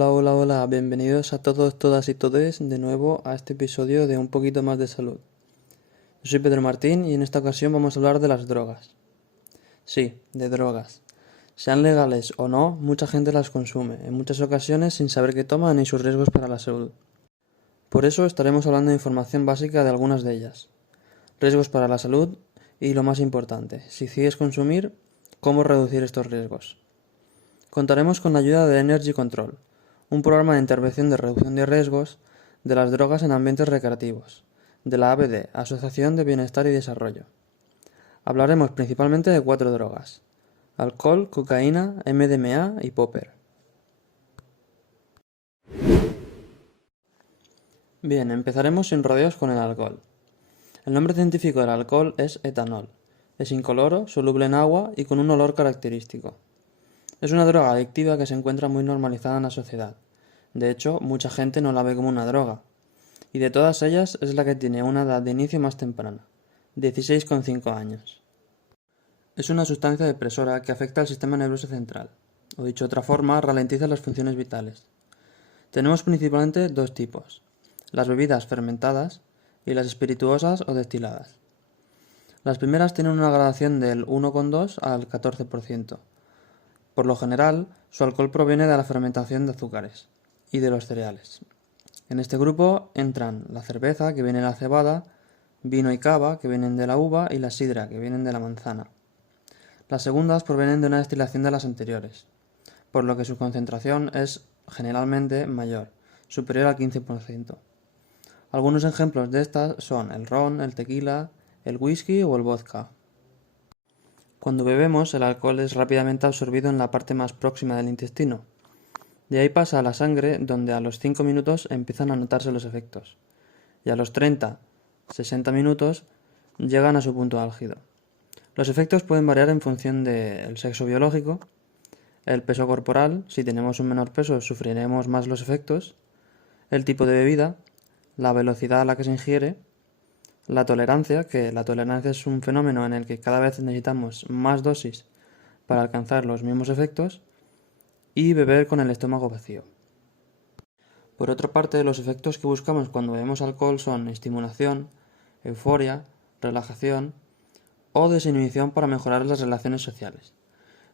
Hola, hola, hola, bienvenidos a todos, todas y todes de nuevo a este episodio de Un poquito más de salud. Yo soy Pedro Martín y en esta ocasión vamos a hablar de las drogas. Sí, de drogas. Sean legales o no, mucha gente las consume, en muchas ocasiones sin saber qué toman ni sus riesgos para la salud. Por eso estaremos hablando de información básica de algunas de ellas. Riesgos para la salud y lo más importante, si decides consumir, cómo reducir estos riesgos. Contaremos con la ayuda de Energy Control, un programa de intervención de reducción de riesgos de las drogas en ambientes recreativos, de la ABD, Asociación de Bienestar y Desarrollo. Hablaremos principalmente de 4 drogas: alcohol, cocaína, MDMA y popper. Bien, empezaremos sin rodeos con el alcohol. El nombre científico del alcohol es etanol. Es incoloro, soluble en agua y con un olor característico. Es una droga adictiva que se encuentra muy normalizada en la sociedad. De hecho, mucha gente no la ve como una droga. Y de todas ellas es la que tiene una edad de inicio más temprana, 16,5 años. Es una sustancia depresora que afecta al sistema nervioso central, o dicho de otra forma, ralentiza las funciones vitales. Tenemos principalmente dos tipos: las bebidas fermentadas y las espirituosas o destiladas. Las primeras tienen una gradación del 1,2 al 14%. Por lo general, su alcohol proviene de la fermentación de azúcares y de los cereales. En este grupo entran la cerveza, que viene de la cebada, vino y cava, que vienen de la uva, y la sidra, que vienen de la manzana. Las segundas provienen de una destilación de las anteriores, por lo que su concentración es generalmente mayor, superior al 15%. Algunos ejemplos de estas son el ron, el tequila, el whisky o el vodka. Cuando bebemos, el alcohol es rápidamente absorbido en la parte más próxima del intestino. De ahí pasa a la sangre, donde a los 5 minutos empiezan a notarse los efectos, y a los 30-60 minutos llegan a su punto álgido. Los efectos pueden variar en función del sexo biológico, el peso corporal. Si tenemos un menor peso sufriremos más los efectos, el tipo de bebida, la velocidad a la que se ingiere, la tolerancia, que la tolerancia es un fenómeno en el que cada vez necesitamos más dosis para alcanzar los mismos efectos, y beber con el estómago vacío. Por otra parte, los efectos que buscamos cuando bebemos alcohol son estimulación, euforia, relajación o desinhibición para mejorar las relaciones sociales.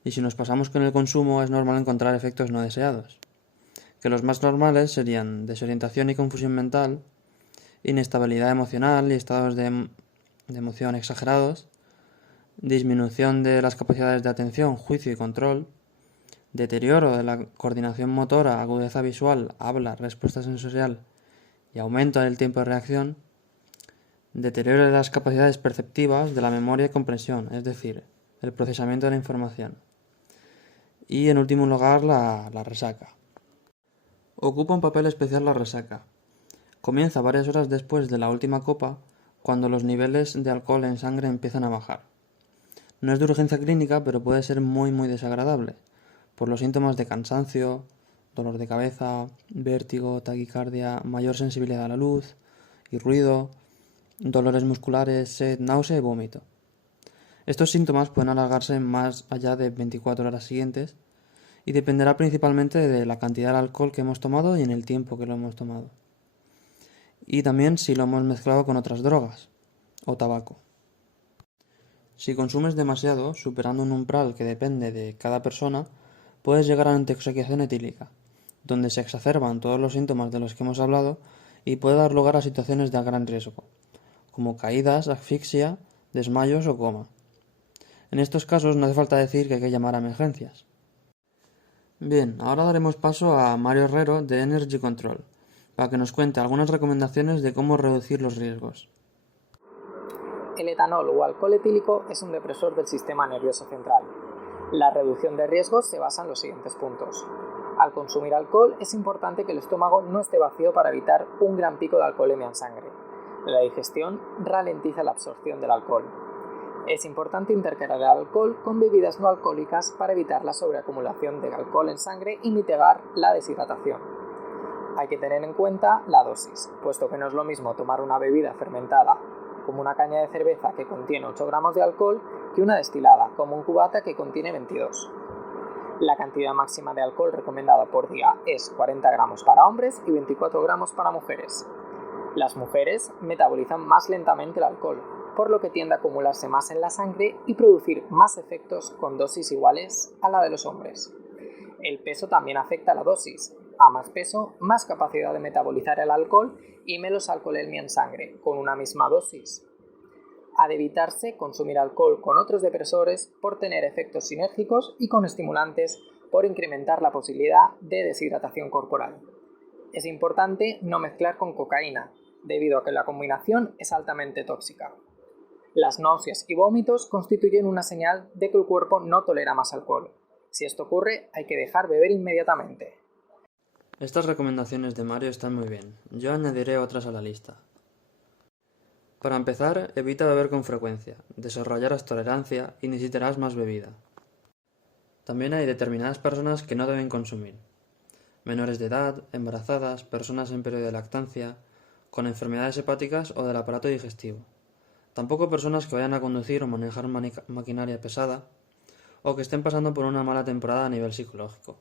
Y si nos pasamos con el consumo, es normal encontrar efectos no deseados, que los más normales serían desorientación y confusión mental, inestabilidad emocional y estados de emoción exagerados, disminución de las capacidades de atención, juicio y control, deterioro de la coordinación motora, agudeza visual, habla, respuesta sensorial y aumento del tiempo de reacción, deterioro de las capacidades perceptivas, de la memoria y comprensión, es decir, el procesamiento de la información. Y en último lugar, la resaca. Ocupa un papel especial la resaca. Comienza varias horas después de la última copa, cuando los niveles de alcohol en sangre empiezan a bajar. No es de urgencia clínica, pero puede ser muy desagradable, por los síntomas de cansancio, dolor de cabeza, vértigo, taquicardia, mayor sensibilidad a la luz y ruido, dolores musculares, sed, náusea y vómito. Estos síntomas pueden alargarse más allá de 24 horas siguientes y dependerá principalmente de la cantidad de alcohol que hemos tomado y en el tiempo que lo hemos tomado. Y también si lo hemos mezclado con otras drogas o tabaco. Si consumes demasiado, superando un umbral que depende de cada persona, puedes llegar a una intoxicación etílica, donde se exacerban todos los síntomas de los que hemos hablado y puede dar lugar a situaciones de gran riesgo, como caídas, asfixia, desmayos o coma. En estos casos no hace falta decir que hay que llamar a emergencias. Bien, ahora daremos paso a Mario Herrero de Energy Control, para que nos cuente algunas recomendaciones de cómo reducir los riesgos. El etanol o alcohol etílico es un depresor del sistema nervioso central. La reducción de riesgos se basa en los siguientes puntos. Al consumir alcohol es importante que el estómago no esté vacío para evitar un gran pico de alcoholemia en sangre. La digestión ralentiza la absorción del alcohol. Es importante intercalar el alcohol con bebidas no alcohólicas para evitar la sobreacumulación de alcohol en sangre y mitigar la deshidratación. Hay que tener en cuenta la dosis, puesto que no es lo mismo tomar una bebida fermentada como una caña de cerveza que contiene 8 gramos de alcohol que una destilada como un cubata que contiene 22. La cantidad máxima de alcohol recomendada por día es 40 gramos para hombres y 24 gramos para mujeres. Las mujeres metabolizan más lentamente el alcohol, por lo que tiende a acumularse más en la sangre y producir más efectos con dosis iguales a la de los hombres. El peso también afecta a la dosis. A más peso, más capacidad de metabolizar el alcohol y menos alcoholemia en sangre, con una misma dosis. Ha de evitarse consumir alcohol con otros depresores por tener efectos sinérgicos y con estimulantes por incrementar la posibilidad de deshidratación corporal. Es importante no mezclar con cocaína, debido a que la combinación es altamente tóxica. Las náuseas y vómitos constituyen una señal de que el cuerpo no tolera más alcohol. Si esto ocurre, hay que dejar beber inmediatamente. Estas recomendaciones de Mario están muy bien. Yo añadiré otras a la lista. Para empezar, evita beber con frecuencia, desarrollarás tolerancia y necesitarás más bebida. También hay determinadas personas que no deben consumir. Menores de edad, embarazadas, personas en periodo de lactancia, con enfermedades hepáticas o del aparato digestivo. Tampoco personas que vayan a conducir o manejar maquinaria pesada o que estén pasando por una mala temporada a nivel psicológico.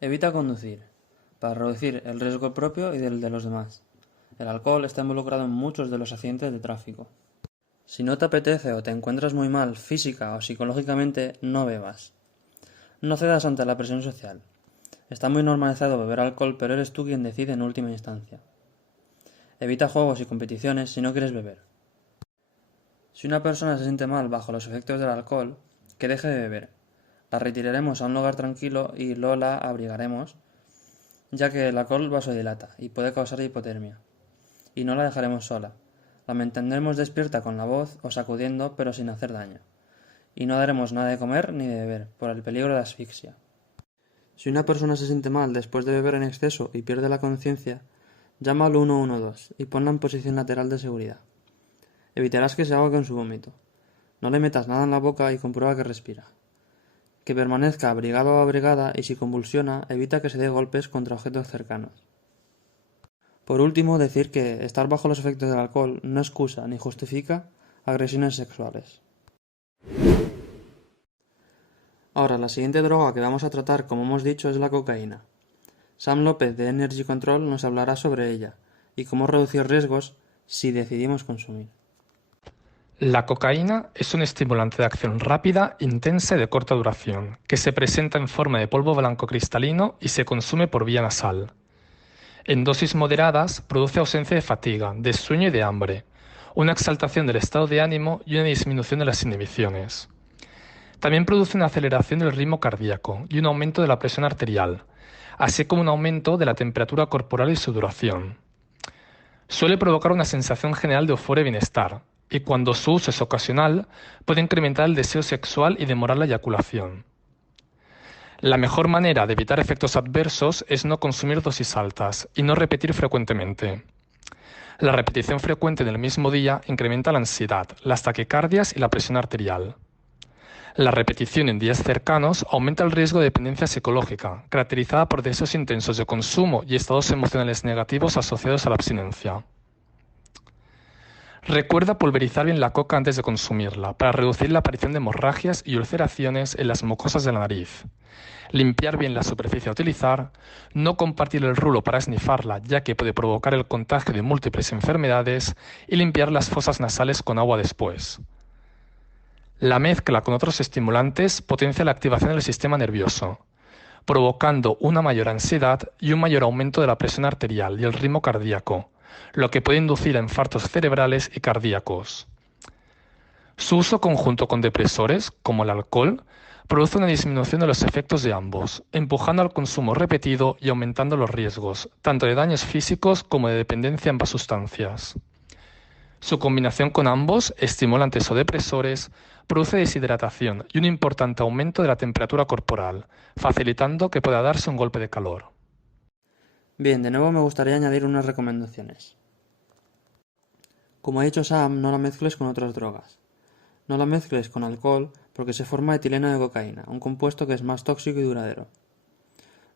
Evita conducir, para reducir el riesgo propio y del de los demás. El alcohol está involucrado en muchos de los accidentes de tráfico. Si no te apetece o te encuentras muy mal física o psicológicamente, no bebas. No cedas ante la presión social. Está muy normalizado beber alcohol, pero eres tú quien decide en última instancia. Evita juegos y competiciones si no quieres beber. Si una persona se siente mal bajo los efectos del alcohol, que deje de beber. La retiraremos a un lugar tranquilo y la abrigaremos, ya que el alcohol vasodilata y puede causar hipotermia. Y no la dejaremos sola. La mantendremos despierta con la voz o sacudiendo, pero sin hacer daño. Y no daremos nada de comer ni de beber, por el peligro de asfixia. Si una persona se siente mal después de beber en exceso y pierde la conciencia, llama al 112 y ponla en posición lateral de seguridad. Evitarás que se ahogue con su vómito. No le metas nada en la boca y comprueba que respira. Que permanezca abrigado o abrigada y si convulsiona, evita que se dé golpes contra objetos cercanos. Por último, decir que estar bajo los efectos del alcohol no excusa ni justifica agresiones sexuales. Ahora, la siguiente droga que vamos a tratar, como hemos dicho, es la cocaína. Sam López de Energy Control nos hablará sobre ella y cómo reducir riesgos si decidimos consumir. La cocaína es un estimulante de acción rápida, intensa y de corta duración, que se presenta en forma de polvo blanco cristalino y se consume por vía nasal. En dosis moderadas produce ausencia de fatiga, de sueño y de hambre, una exaltación del estado de ánimo y una disminución de las inhibiciones. También produce una aceleración del ritmo cardíaco y un aumento de la presión arterial, así como un aumento de la temperatura corporal y su duración. Suele provocar una sensación general de euforia y bienestar, y cuando su uso es ocasional, puede incrementar el deseo sexual y demorar la eyaculación. La mejor manera de evitar efectos adversos es no consumir dosis altas y no repetir frecuentemente. La repetición frecuente en el mismo día incrementa la ansiedad, las taquicardias y la presión arterial. La repetición en días cercanos aumenta el riesgo de dependencia psicológica, caracterizada por deseos intensos de consumo y estados emocionales negativos asociados a la abstinencia. Recuerda pulverizar bien la coca antes de consumirla, para reducir la aparición de hemorragias y ulceraciones en las mucosas de la nariz. Limpiar bien la superficie a utilizar, no compartir el rulo para esnifarla, ya que puede provocar el contagio de múltiples enfermedades, y limpiar las fosas nasales con agua después. La mezcla con otros estimulantes potencia la activación del sistema nervioso, provocando una mayor ansiedad y un mayor aumento de la presión arterial y el ritmo cardíaco, lo que puede inducir a infartos cerebrales y cardíacos. Su uso conjunto con depresores, como el alcohol, produce una disminución de los efectos de ambos, empujando al consumo repetido y aumentando los riesgos, tanto de daños físicos como de dependencia a ambas sustancias. Su combinación con ambos, estimulantes o depresores, produce deshidratación y un importante aumento de la temperatura corporal, facilitando que pueda darse un golpe de calor. Bien, de nuevo me gustaría añadir unas recomendaciones. Como ha dicho Sam, no la mezcles con otras drogas. No la mezcles con alcohol porque se forma etileno de cocaína, un compuesto que es más tóxico y duradero.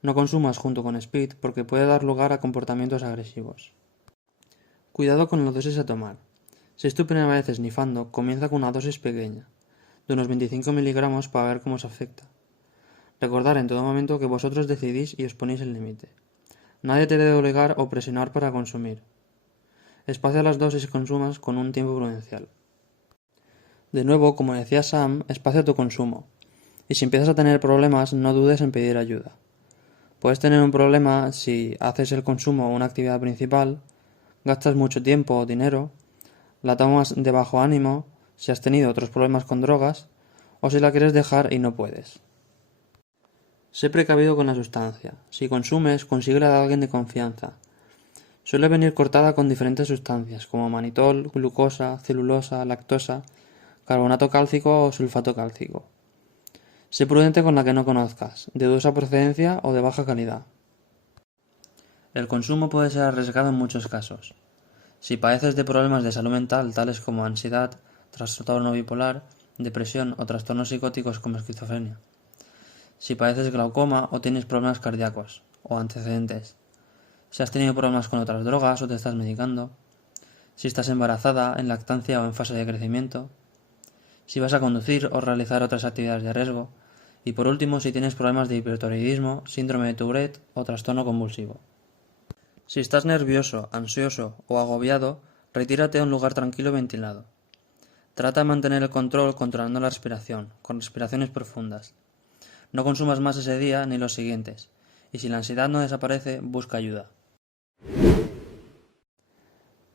No consumas junto con speed porque puede dar lugar a comportamientos agresivos. Cuidado con la dosis a tomar. Si es tu primera vez esnifando, comienza con una dosis pequeña, de unos 25 miligramos para ver cómo se afecta. Recordar en todo momento que vosotros decidís y os ponéis el límite. Nadie te debe obligar o presionar para consumir. Espacia las dosis que consumas con un tiempo prudencial. De nuevo, como decía Sam, espacia tu consumo. Y si empiezas a tener problemas, no dudes en pedir ayuda. Puedes tener un problema si haces el consumo una actividad principal, gastas mucho tiempo o dinero, la tomas de bajo ánimo, si has tenido otros problemas con drogas, o si la quieres dejar y no puedes. Sé precavido con la sustancia. Si consumes, consíguela de alguien de confianza. Suele venir cortada con diferentes sustancias, como manitol, glucosa, celulosa, lactosa, carbonato cálcico o sulfato cálcico. Sé prudente con la que no conozcas, de dudosa procedencia o de baja calidad. El consumo puede ser arriesgado en muchos casos. Si padeces de problemas de salud mental tales como ansiedad, trastorno bipolar, depresión o trastornos psicóticos como esquizofrenia. Si padeces glaucoma o tienes problemas cardíacos o antecedentes. Si has tenido problemas con otras drogas o te estás medicando. Si estás embarazada, en lactancia o en fase de crecimiento. Si vas a conducir o realizar otras actividades de riesgo. Y por último, si tienes problemas de hipertiroidismo, síndrome de Tourette o trastorno convulsivo. Si estás nervioso, ansioso o agobiado, retírate a un lugar tranquilo y ventilado. Trata de mantener el control controlando la respiración, con respiraciones profundas. No consumas más ese día ni los siguientes, y si la ansiedad no desaparece, busca ayuda.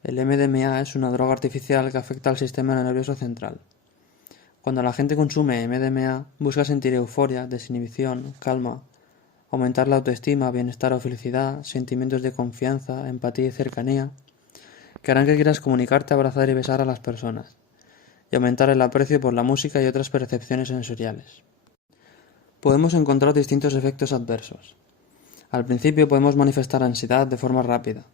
El MDMA es una droga artificial que afecta al sistema nervioso central. Cuando la gente consume MDMA, busca sentir euforia, desinhibición, calma, aumentar la autoestima, bienestar o felicidad, sentimientos de confianza, empatía y cercanía, que harán que quieras comunicarte, abrazar y besar a las personas, y aumentar el aprecio por la música y otras percepciones sensoriales. Podemos encontrar distintos efectos adversos. Al principio podemos manifestar ansiedad de forma rápida,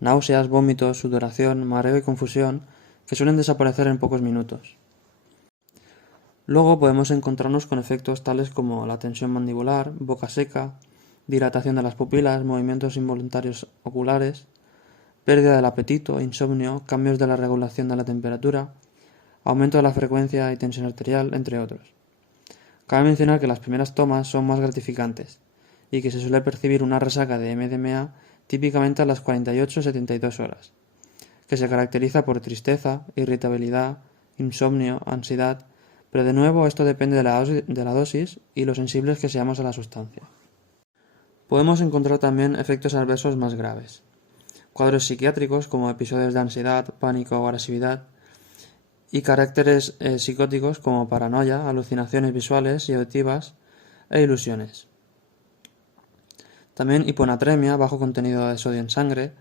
náuseas, vómitos, sudoración, mareo y confusión, que suelen desaparecer en pocos minutos. Luego podemos encontrarnos con efectos tales como la tensión mandibular, boca seca, dilatación de las pupilas, movimientos involuntarios oculares, pérdida del apetito, insomnio, cambios de la regulación de la temperatura, aumento de la frecuencia y tensión arterial, entre otros. Cabe mencionar que las primeras tomas son más gratificantes y que se suele percibir una resaca de MDMA típicamente a las 48-72 horas, que se caracteriza por tristeza, irritabilidad, insomnio, ansiedad, pero de nuevo esto depende de la dosis y lo sensibles que seamos a la sustancia. Podemos encontrar también efectos adversos más graves. Cuadros psiquiátricos como episodios de ansiedad, pánico o agresividad y caracteres psicóticos como paranoia, alucinaciones visuales y auditivas e ilusiones. También hiponatremia, bajo contenido de sodio en sangre,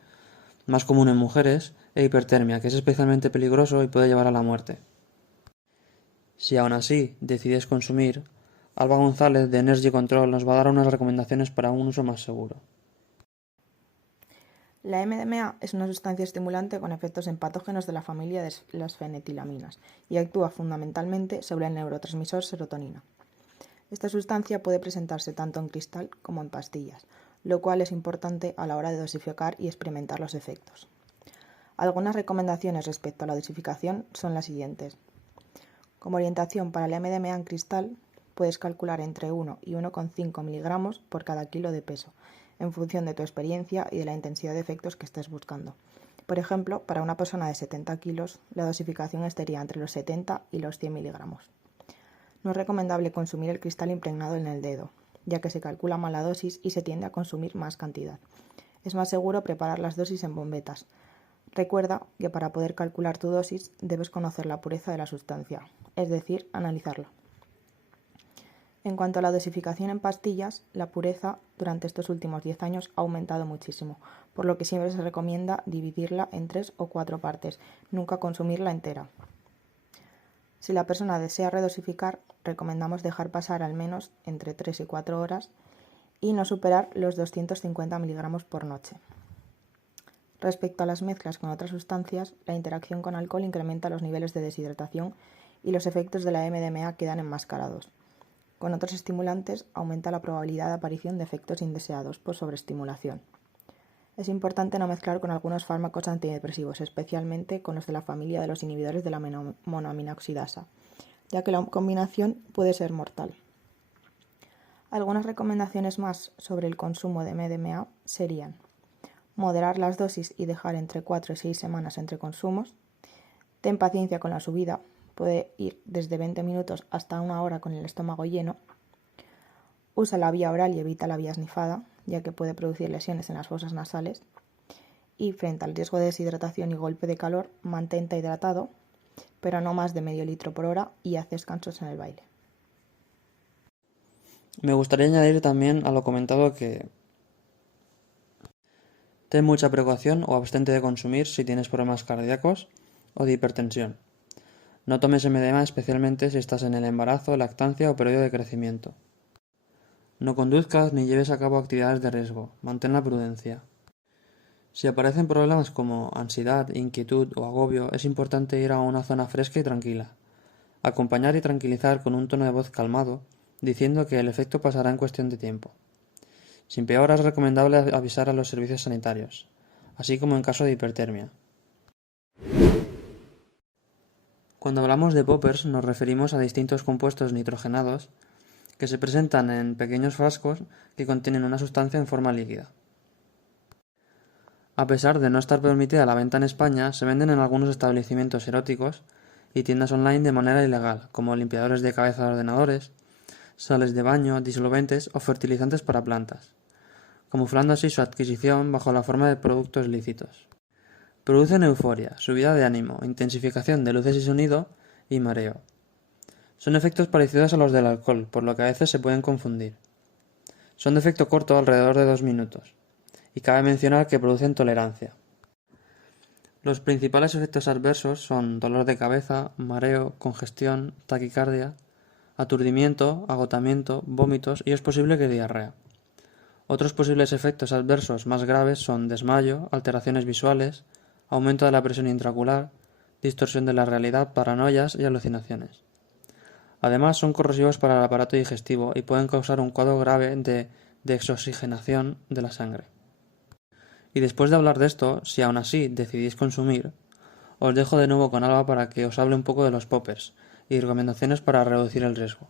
más común en mujeres, e hipertermia, que es especialmente peligroso y puede llevar a la muerte. Si aún así decides consumir, Alba González de Energy Control nos va a dar unas recomendaciones para un uso más seguro. La MDMA es una sustancia estimulante con efectos en patógenos de la familia de las fenetilaminas y actúa fundamentalmente sobre el neurotransmisor serotonina. Esta sustancia puede presentarse tanto en cristal como en pastillas, lo cual es importante a la hora de dosificar y experimentar los efectos. Algunas recomendaciones respecto a la dosificación son las siguientes. Como orientación para la MDMA en cristal, puedes calcular entre 1 y 1,5 miligramos por cada kilo de peso, en función de tu experiencia y de la intensidad de efectos que estés buscando. Por ejemplo, para una persona de 70 kilos, la dosificación estaría entre los 70 y los 100 miligramos. No es recomendable consumir el cristal impregnado en el dedo, ya que se calcula mal la dosis y se tiende a consumir más cantidad. Es más seguro preparar las dosis en bombetas. Recuerda que para poder calcular tu dosis debes conocer la pureza de la sustancia, es decir, analizarla. En cuanto a la dosificación en pastillas, la pureza durante estos últimos 10 años ha aumentado muchísimo, por lo que siempre se recomienda dividirla en 3 o 4 partes, nunca consumirla entera. Si la persona desea redosificar, recomendamos dejar pasar al menos entre 3 y 4 horas y no superar los 250 miligramos por noche. Respecto a las mezclas con otras sustancias, la interacción con alcohol incrementa los niveles de deshidratación y los efectos de la MDMA quedan enmascarados. Con otros estimulantes aumenta la probabilidad de aparición de efectos indeseados por sobreestimulación. Es importante no mezclar con algunos fármacos antidepresivos, especialmente con los de la familia de los inhibidores de la monoaminoxidasa, ya que la combinación puede ser mortal. Algunas recomendaciones más sobre el consumo de MDMA serían: moderar las dosis y dejar entre 4 y 6 semanas entre consumos. Ten paciencia con la subida, puede ir desde 20 minutos hasta 1 hora con el estómago lleno. Usa la vía oral y evita la vía esnifada, ya que puede producir lesiones en las fosas nasales. Y frente al riesgo de deshidratación y golpe de calor, mantente hidratado, pero no más de medio litro por hora, y haz descansos en el baile. Me gustaría añadir también a lo comentado que ten mucha precaución o abstente de consumir si tienes problemas cardíacos o de hipertensión. No tomes MDMA especialmente si estás en el embarazo, lactancia o periodo de crecimiento. No conduzcas ni lleves a cabo actividades de riesgo. Mantén la prudencia. Si aparecen problemas como ansiedad, inquietud o agobio, es importante ir a una zona fresca y tranquila. Acompañar y tranquilizar con un tono de voz calmado, diciendo que el efecto pasará en cuestión de tiempo. Si empeora, es recomendable avisar a los servicios sanitarios, así como en caso de hipertermia. Cuando hablamos de poppers nos referimos a distintos compuestos nitrogenados que se presentan en pequeños frascos que contienen una sustancia en forma líquida. A pesar de no estar permitida la venta en España, se venden en algunos establecimientos eróticos y tiendas online de manera ilegal, como limpiadores de cabeza de ordenadores, sales de baño, disolventes o fertilizantes para plantas, camuflando así su adquisición bajo la forma de productos lícitos. Producen euforia, subida de ánimo, intensificación de luces y sonido y mareo. Son efectos parecidos a los del alcohol, por lo que a veces se pueden confundir. Son de efecto corto, alrededor de 2 minutos, y cabe mencionar que producen tolerancia. Los principales efectos adversos son dolor de cabeza, mareo, congestión, taquicardia, aturdimiento, agotamiento, vómitos y es posible que diarrea. Otros posibles efectos adversos más graves son desmayo, alteraciones visuales, aumento de la presión intraocular, distorsión de la realidad, paranoias y alucinaciones. Además, son corrosivos para el aparato digestivo y pueden causar un cuadro grave de desoxigenación de la sangre. Y después de hablar de esto, si aún así decidís consumir, os dejo de nuevo con Alba para que os hable un poco de los poppers y recomendaciones para reducir el riesgo.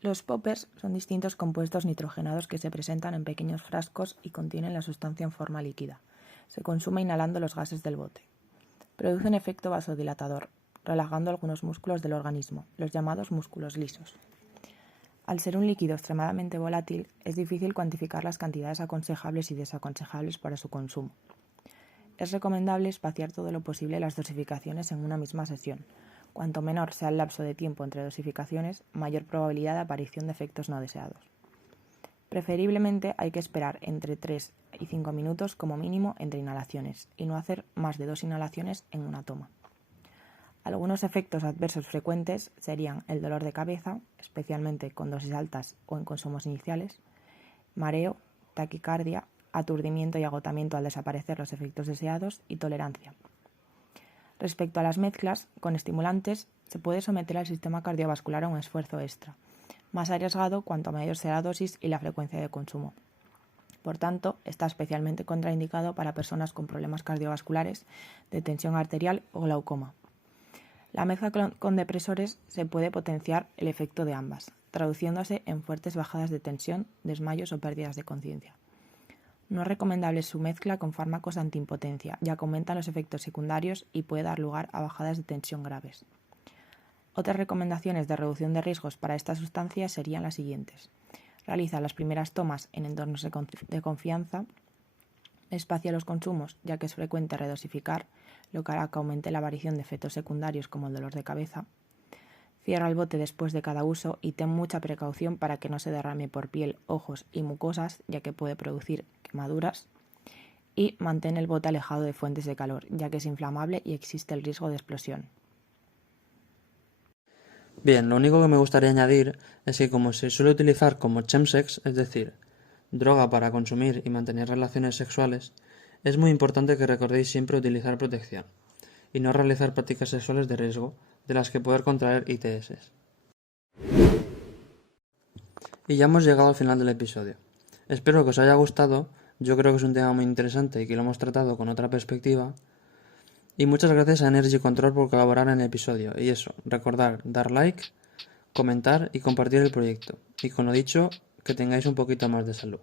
Los poppers son distintos compuestos nitrogenados que se presentan en pequeños frascos y contienen la sustancia en forma líquida. Se consume inhalando los gases del bote. Producen efecto vasodilatador, relajando algunos músculos del organismo, los llamados músculos lisos. Al ser un líquido extremadamente volátil, es difícil cuantificar las cantidades aconsejables y desaconsejables para su consumo. Es recomendable espaciar todo lo posible las dosificaciones en una misma sesión. Cuanto menor sea el lapso de tiempo entre dosificaciones, mayor probabilidad de aparición de efectos no deseados. Preferiblemente hay que esperar entre 3 y 5 minutos como mínimo entre inhalaciones y no hacer más de 2 inhalaciones en una toma. Algunos efectos adversos frecuentes serían el dolor de cabeza, especialmente con dosis altas o en consumos iniciales, mareo, taquicardia, aturdimiento y agotamiento al desaparecer los efectos deseados y tolerancia. Respecto a las mezclas, con estimulantes se puede someter al sistema cardiovascular a un esfuerzo extra, más arriesgado cuanto mayor sea la dosis y la frecuencia de consumo. Por tanto, está especialmente contraindicado para personas con problemas cardiovasculares, de tensión arterial o glaucoma. La mezcla con depresores se puede potenciar el efecto de ambas, traduciéndose en fuertes bajadas de tensión, desmayos o pérdidas de conciencia. No es recomendable su mezcla con fármacos antiimpotencia, ya que aumentan los efectos secundarios y puede dar lugar a bajadas de tensión graves. Otras recomendaciones de reducción de riesgos para esta sustancia serían las siguientes. Realiza las primeras tomas en entornos de confianza. Espacia los consumos, ya que es frecuente redosificar, lo que hará que aumente la aparición de efectos secundarios como el dolor de cabeza. Cierra el bote después de cada uso y ten mucha precaución para que no se derrame por piel, ojos y mucosas, ya que puede producir quemaduras. Y mantén el bote alejado de fuentes de calor, ya que es inflamable y existe el riesgo de explosión. Bien, lo único que me gustaría añadir es que como se suele utilizar como chemsex, es decir, droga para consumir y mantener relaciones sexuales, es muy importante que recordéis siempre utilizar protección y no realizar prácticas sexuales de riesgo de las que poder contraer ITS. Y ya hemos llegado al final del episodio. Espero que os haya gustado, yo creo que es un tema muy interesante y que lo hemos tratado con otra perspectiva. Y muchas gracias a Energy Control por colaborar en el episodio. Y eso, recordar dar like, comentar y compartir el proyecto. Y con lo dicho, que tengáis un poquito más de salud.